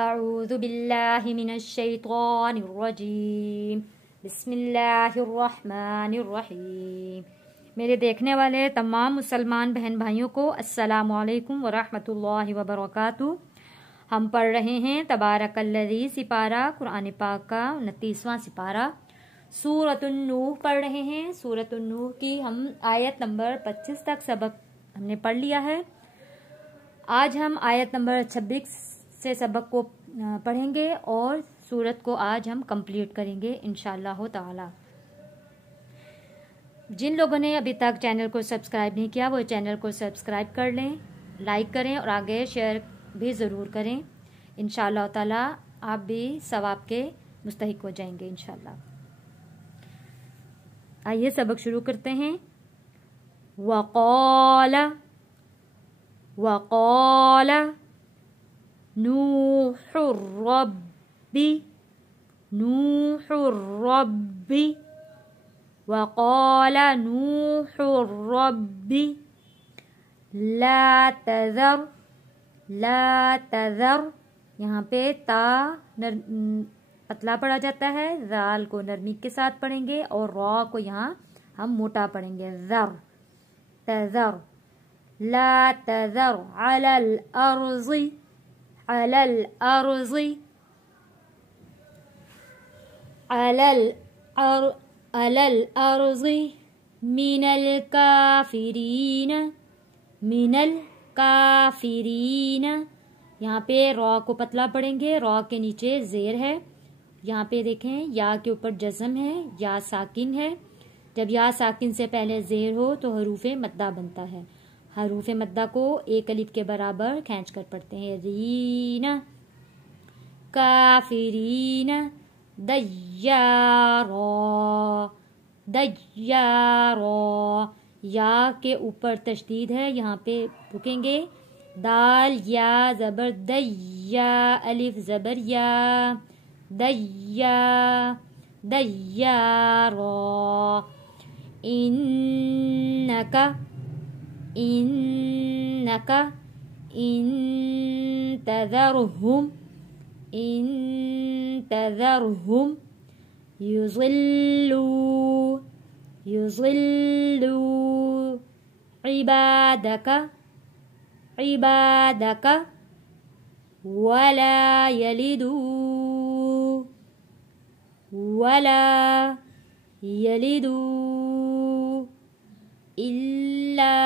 اعوذ باللہ من الشیطان الرجیم بسم اللہ الرحمن الرحیم۔ میرے دیکھنے والے تمام مسلمان بہن بھائیوں کو السلام علیکم ورحمۃ اللہ وبرکاتہ۔ ہم پڑھ رہے ہیں تبارک الذی سپارہ قرآن پاک کا 29واں سپارہ سورۃ النوح پڑھ رہے ہیں۔ سورۃ النوح کی ہم آیت نمبر 25 تک سبق ہم نے پڑھ لیا ہے۔ آج ہم آیت نمبر 26 سے سبق کو پڑھیں گے اور سورت کو آج ہم کمپلیٹ کریں گے انشاءاللہ تعالی۔ جن لوگوں نے ابھی تک چینل کو سبسکرائب نہیں کیا وہ چینل کو سبسکرائب کر لیں، لائک کریں اور آگے شیئر بھی ضرور کریں۔ انشاءاللہ تعالی آپ بھی ثواب کے مستحق ہو جائیں گے انشاءاللہ۔ آئیے سبق شروع کرتے ہیں۔ وقال نوح الرب وقال نوح الرب لا تذر یہاں پہ تا پتلا پڑھا جاتا ہے، ذال کو نرمی کے ساتھ پڑھیں گے اور را کو یہاں ہم موٹا پڑھیں گے، تذر لا تذر على الأرض من الكافرين یہاں پہ را کو پتلا پڑھیں گے، را کے نیچے زیر ہے، یہاں پہ دیکھیں یا کے اوپر جزم ہے، یا ساکن ہے۔ جب یا ساکن سے پہلے زیر ہو تو حروف مدہ بنتا ہے۔ حروف مدہ کو ایک الف کے برابر کھینچ کر پڑھتے ہیں، رین کافرین دیارا یا کے اوپر تشدید ہے، یہاں پہ رکیں گے، دال یا زبر دیا الف زبر یا دیارا انک انتظرهم يضلوا عبادك ولا يلدوا إلا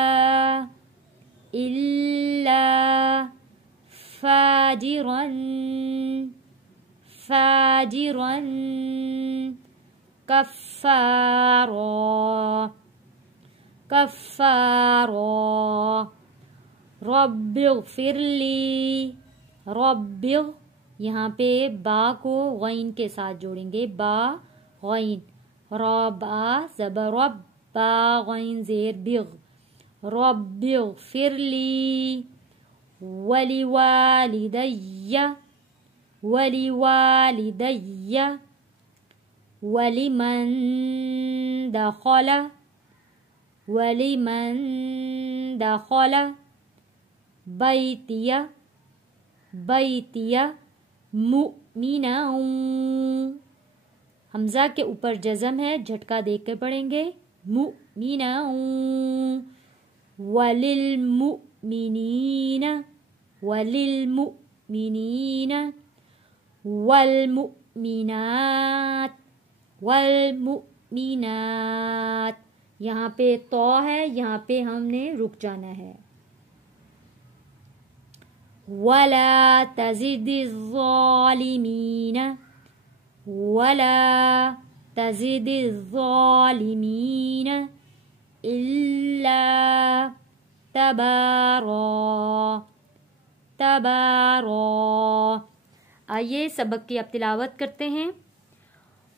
فاجرا كفارا رب اغفر لي یہاں پہ با کو غین کے ساتھ جوڑیں گے، با غین، را با زبر رب با غین زیر بغ، رب اغفر لي ولوالدي ولمن دخل بیتی مؤمنا حمزہ کے اوپر جزم ہے، جھٹکا دے کے پڑھیں گے، مؤمنا وللمؤمنین والمؤمنات یہاں پہ تو ہے، یہاں پہ ہم نے رک جانا ہے۔ ولا تزد الظالمین الا تبارا۔ آئیے سبق کی اب تلاوت کرتے ہیں۔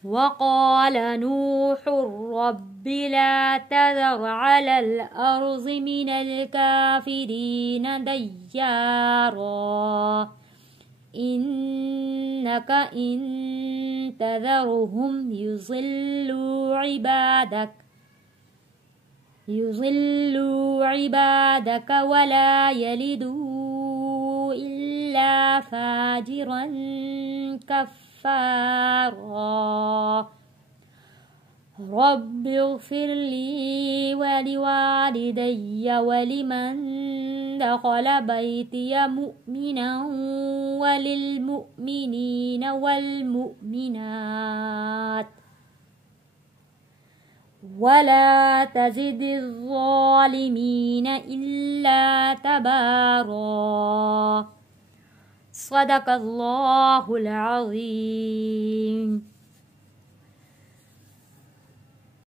وقال نوح رب لا تذر على الأرض من الكافرين ديارا إنك إن تذرهم يضلوا عبادك ولا يلدوا إلا فاجرا كفارا رب اغفر لي ولوالدي ولمن دخل بيتي مؤمنا وللمؤمنين والمؤمنات ولا تزد الظالمين إلا تبارا صدق الله العظيم.